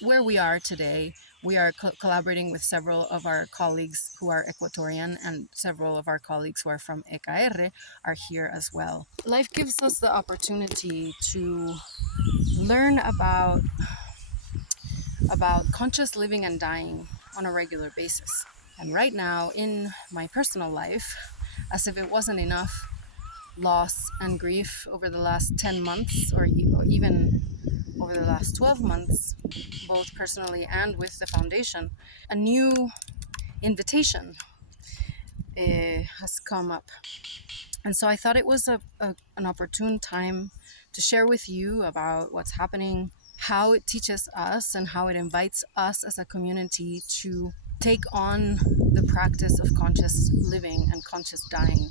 where we are today, we are collaborating with several of our colleagues who are Ecuadorian, and several of our colleagues who are from EKR are here as well. Life gives us the opportunity to learn about conscious living and dying on a regular basis. And right now, in my personal life, as if it wasn't enough loss and grief over the last 10 months, or even over the last 12 months, both personally and with the foundation, a new invitation has come up. And so I thought it was an opportune time to share with you about what's happening, how it teaches us, and how it invites us as a community to take on the practice of conscious living and conscious dying.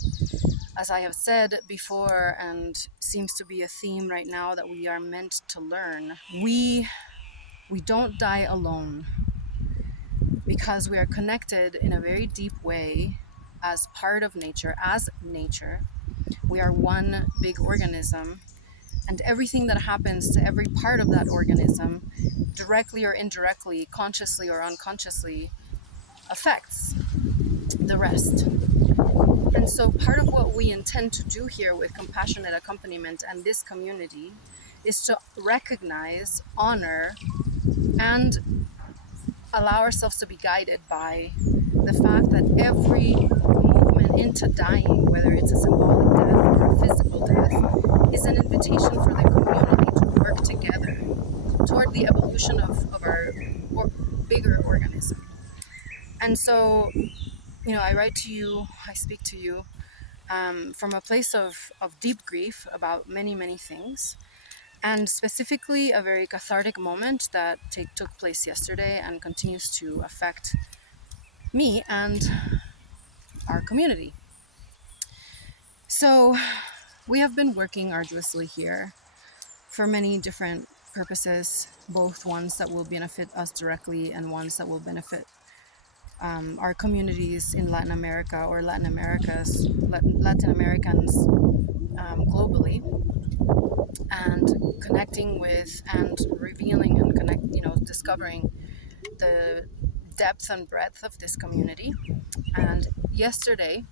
As I have said before, and seems to be a theme right now that we are meant to learn, we don't die alone, because we are connected in a very deep way as part of nature, as nature. We are one big organism, and everything that happens to every part of that organism, directly or indirectly, consciously or unconsciously, affects the rest. And so part of what we intend to do here with compassionate accompaniment and this community is to recognize, honor, and allow ourselves to be guided by the fact that every movement into dying, whether it's a symbolic death or a physical death, is an invitation for the community to work together toward the evolution of our bigger organism. And so, I write to you, I speak to you from a place of deep grief about many, many things, and specifically a very cathartic moment that took place yesterday and continues to affect me and our community. So we have been working arduously here for many different purposes, both ones that will benefit us directly and ones that will benefit our communities in Latin America, or Latin Americans globally, and connecting with and revealing and discovering the depth and breadth of this community. And yesterday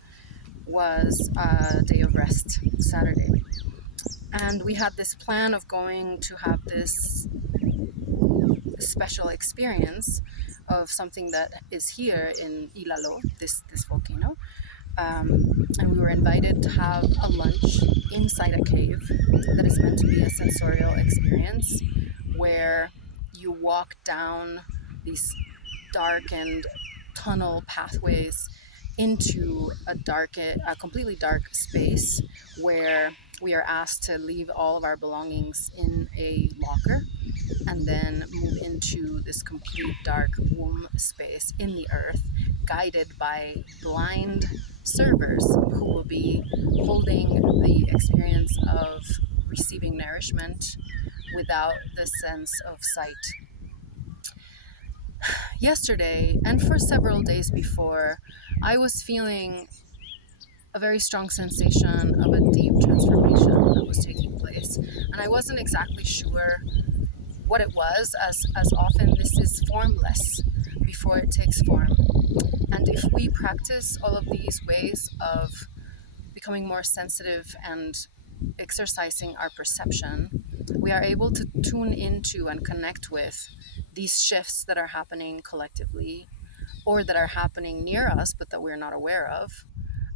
was a day of rest, Saturday, and we had this plan of going to have this special experience of something that is here in Ilalo, this volcano. And we were invited to have a lunch inside a cave that is meant to be a sensorial experience, where you walk down these darkened tunnel pathways into a completely dark space, where we are asked to leave all of our belongings in a locker and then move into this complete dark womb space in the earth, guided by blind servers who will be holding the experience of receiving nourishment without the sense of sight. Yesterday, and for several days before, I was feeling a very strong sensation of a deep transformation that was taking place, and I wasn't exactly sure what it was, as often this is formless before it takes form. And if we practice all of these ways of becoming more sensitive and exercising our perception, we are able to tune into and connect with these shifts that are happening collectively, or that are happening near us but that we're not aware of,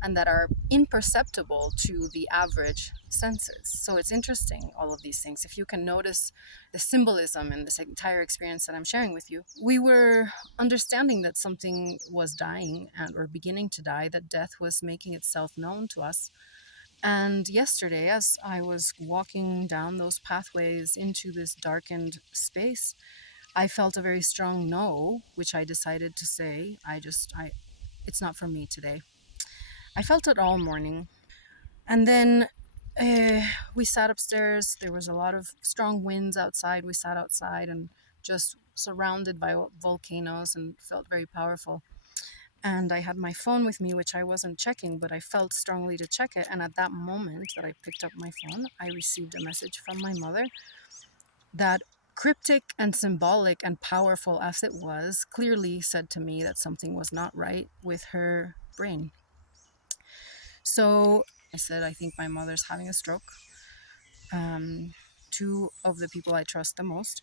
and that are imperceptible to the average senses. So it's interesting, all of these things. If you can notice the symbolism in this entire experience that I'm sharing with you, we were understanding that something was dying or beginning to die, that death was making itself known to us. And yesterday, as I was walking down those pathways into this darkened space, I felt a very strong no, which I decided to say, it's not for me today. I felt it all morning. And then we sat upstairs. There was a lot of strong winds outside. We sat outside and just surrounded by volcanoes, and felt very powerful. And I had my phone with me, which I wasn't checking, but I felt strongly to check it. And at that moment that I picked up my phone, I received a message from my mother that cryptic and symbolic and powerful as it was, clearly said to me that something was not right with her brain. So I said, I think my mother's having a stroke. Two of the people I trust the most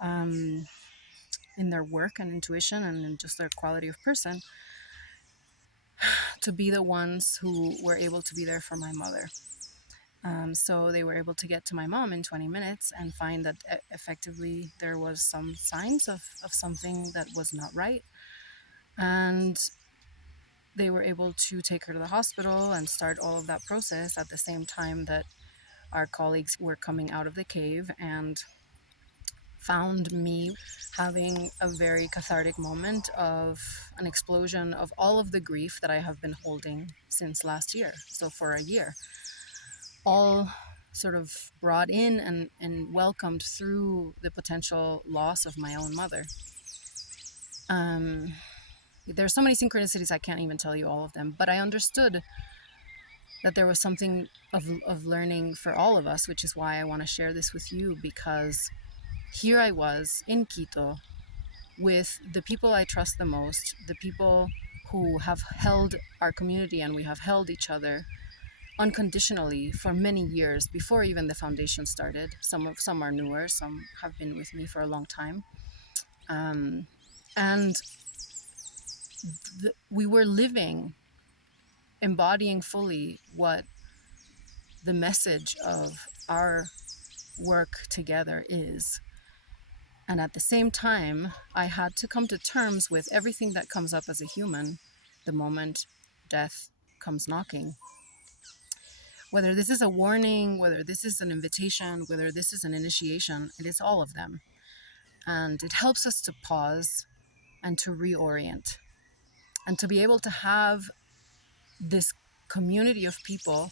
um, in their work and intuition and in just their quality of person, to be the ones who were able to be there for my mother. So they were able to get to my mom in 20 minutes and find that effectively there was some signs of something that was not right. And they were able to take her to the hospital and start all of that process at the same time that our colleagues were coming out of the cave and found me having a very cathartic moment of an explosion of all of the grief that I have been holding since last year. So for a year, all sort of brought in and welcomed through the potential loss of my own mother. There's so many synchronicities, I can't even tell you all of them, but I understood that there was something of learning for all of us, which is why I want to share this with you, because here I was in Quito with the people I trust the most, the people who have held our community and we have held each other unconditionally for many years before even the foundation started. Some are newer, some have been with me for a long time, and we were living, embodying fully what the message of our work together is. And at the same time, I had to come to terms with everything that comes up as a human the moment death comes knocking. Whether this is a warning, whether this is an invitation, whether this is an initiation, it is all of them. And it helps us to pause and to reorient and to be able to have this community of people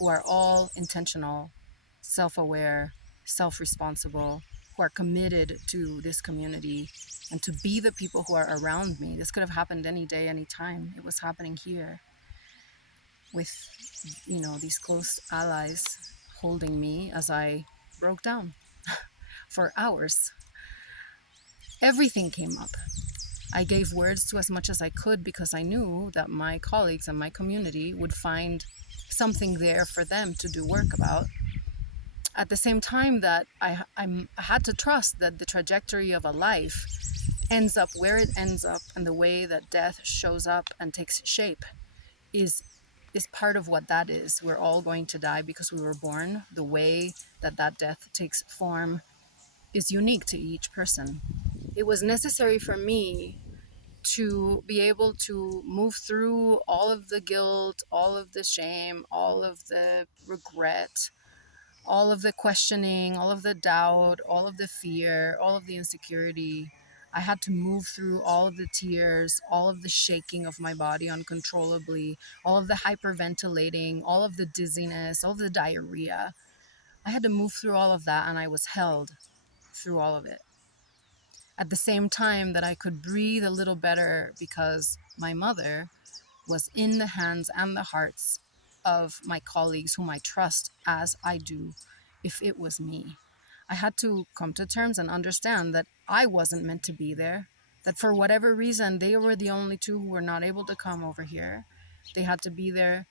who are all intentional, self-aware, self-responsible, who are committed to this community and to be the people who are around me. This could have happened any day, any time. It was happening here with, these close allies holding me as I broke down for hours. Everything came up. I gave words to as much as I could because I knew that my colleagues and my community would find something there for them to do work about. At the same time that I had to trust that the trajectory of a life ends up where it ends up, and the way that death shows up and takes shape is part of what that is. We're all going to die because we were born. The way that death takes form is unique to each person. It was necessary for me to be able to move through all of the guilt, all of the shame, all of the regret, all of the questioning, all of the doubt, all of the fear, all of the insecurity. I had to move through all of the tears, all of the shaking of my body uncontrollably, all of the hyperventilating, all of the dizziness, all of the diarrhea. I had to move through all of that, and I was held through all of it. At the same time that I could breathe a little better because my mother was in the hands and the hearts of my colleagues whom I trust as I do if it was me. I had to come to terms and understand that I wasn't meant to be there, that for whatever reason, they were the only two who were not able to come over here. They had to be there.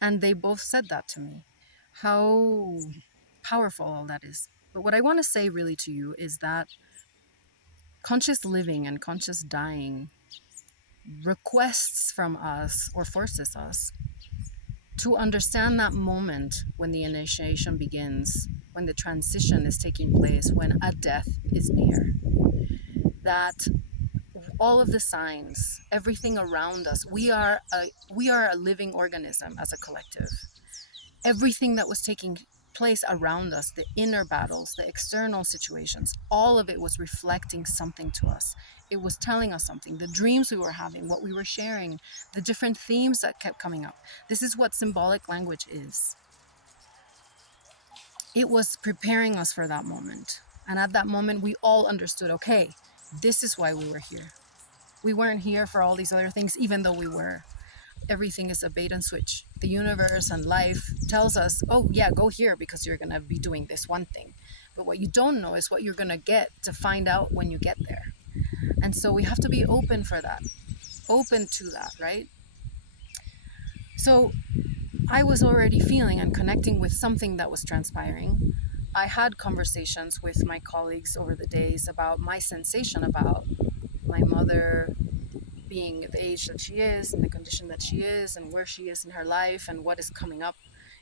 And they both said that to me. How powerful all that is. But what I want to say really to you is that conscious living and conscious dying requests from us or forces us to understand that moment when the initiation begins, when the transition is taking place, when a death is near. That all of the signs, everything around us, we are a living organism as a collective. Everything that was taking place around us, the inner battles, the external situations, all of it was reflecting something to us. It was telling us something. The dreams we were having, what we were sharing, the different themes that kept coming up. This is what symbolic language is. It was preparing us for that moment. And at that moment, we all understood, okay, this is why we were here. We weren't here for all these other things, even though we were. Everything is a bait and switch. The universe and life tells us, oh yeah, go here because you're going to be doing this one thing. But what you don't know is what you're going to get to find out when you get there. And so we have to be open for that, open to that, right? So I was already feeling and connecting with something that was transpiring. I had conversations with my colleagues over the days about my sensation about my mother being the age that she is and the condition that she is and where she is in her life and what is coming up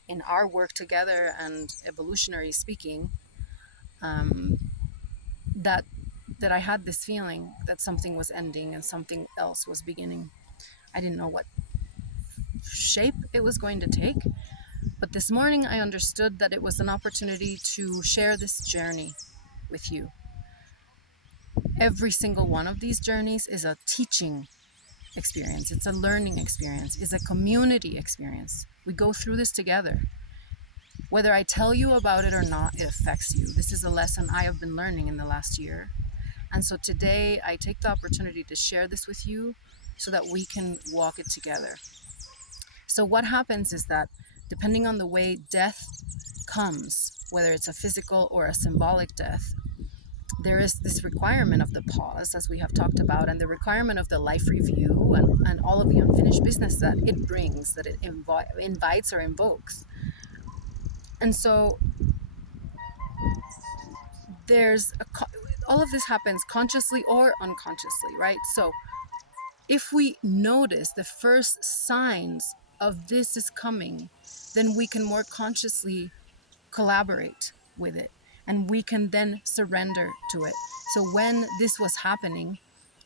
in our work together and evolutionary speaking, um, that I had this feeling that something was ending and something else was beginning. I didn't know what shape it was going to take, but this morning I understood that it was an opportunity to share this journey with you. Every single one of these journeys is a teaching experience, it's a learning experience, it's a community experience. We go through this together. Whether I tell you about it or not, it affects you. This is a lesson I have been learning in the last year. And so today I take the opportunity to share this with you so that we can walk it together. So what happens is that depending on the way death comes, whether it's a physical or a symbolic death, there is this requirement of the pause, as we have talked about, and the requirement of the life review and all of the unfinished business that it brings, that it invites or invokes. And so there's all of this happens consciously or unconsciously, right? So if we notice the first signs of this is coming, then we can more consciously collaborate with it and we can then surrender to it. So when this was happening,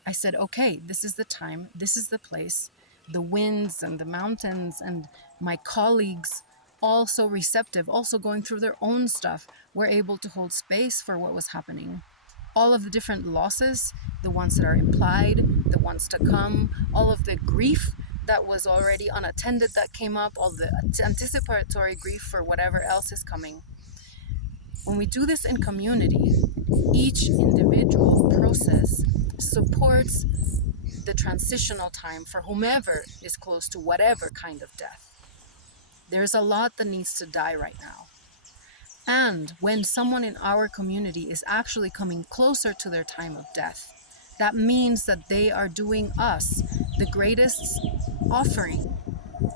I said, okay, this is the time, this is the place. The winds and the mountains and my colleagues, also receptive, also going through their own stuff, were able to hold space for what was happening. All of the different losses, the ones that are implied, the ones to come, all of the grief that was already unattended that came up, all the anticipatory grief for whatever else is coming. When we do this in community, each individual process supports the transitional time for whomever is close to whatever kind of death. There's a lot that needs to die right now. And when someone in our community is actually coming closer to their time of death, that means that they are doing us the greatest offering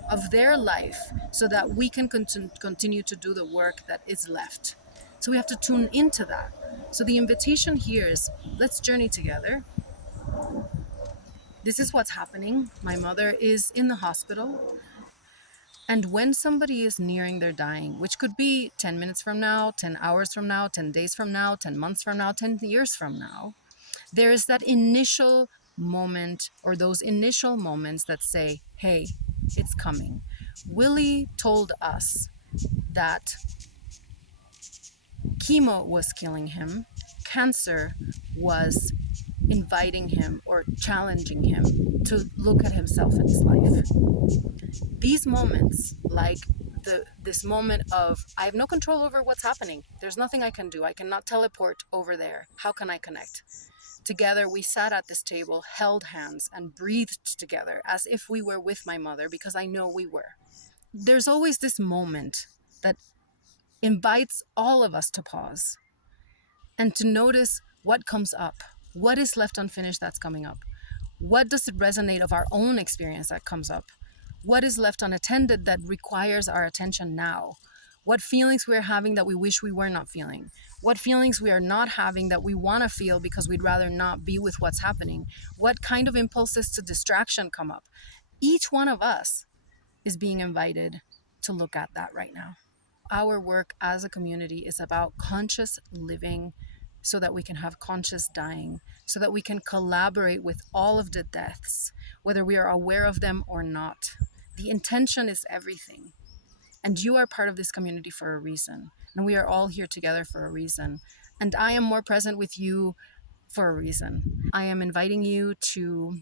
of their life so that we can continue to do the work that is left. So we have to tune into that. So the invitation here is, let's journey together. This is what's happening. My mother is in the hospital. And when somebody is nearing their dying, which could be 10 minutes from now, 10 hours from now, 10 days from now, 10 months from now, 10 years from now, there is that initial moment or those initial moments that say, hey, it's coming. Willie told us that chemo was killing him, cancer was inviting him or challenging him to look at himself and his life. These moments, like this moment of, I have no control over what's happening. There's nothing I can do. I cannot teleport over there. How can I connect? Together, we sat at this table, held hands, and breathed together as if we were with my mother, because I know we were. There's always this moment that invites all of us to pause and to notice what comes up, what is left unfinished that's coming up. What does it resonate of our own experience that comes up? What is left unattended that requires our attention now? What feelings we're having that we wish we were not feeling? What feelings we are not having that we want to feel because we'd rather not be with what's happening? What kind of impulses to distraction come up? Each one of us is being invited to look at that right now. Our work as a community is about conscious living so that we can have conscious dying, so that we can collaborate with all of the deaths, whether we are aware of them or not. The intention is everything. And you are part of this community for a reason. And we are all here together for a reason. And I am more present with you for a reason. I am inviting you to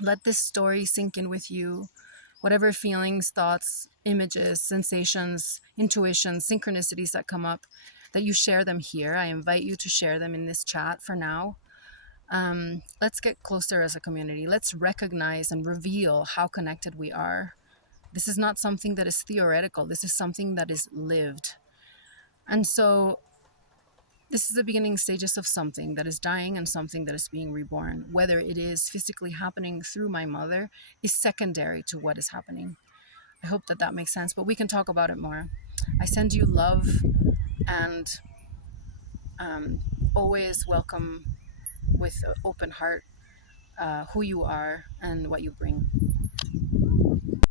let this story sink in with you. Whatever feelings, thoughts, images, sensations, intuitions, synchronicities that come up, that you share them here. I invite you to share them in this chat for now. Let's get closer as a community. Let's recognize and reveal how connected we are. This is not something that is theoretical. This is something that is lived. And so This is the beginning stages of something that is dying and something that is being reborn. Whether it is physically happening through my mother is secondary to what is happening. I hope that that makes sense, but we can talk about it more. I send you love and always welcome with an open heart who you are and what you bring.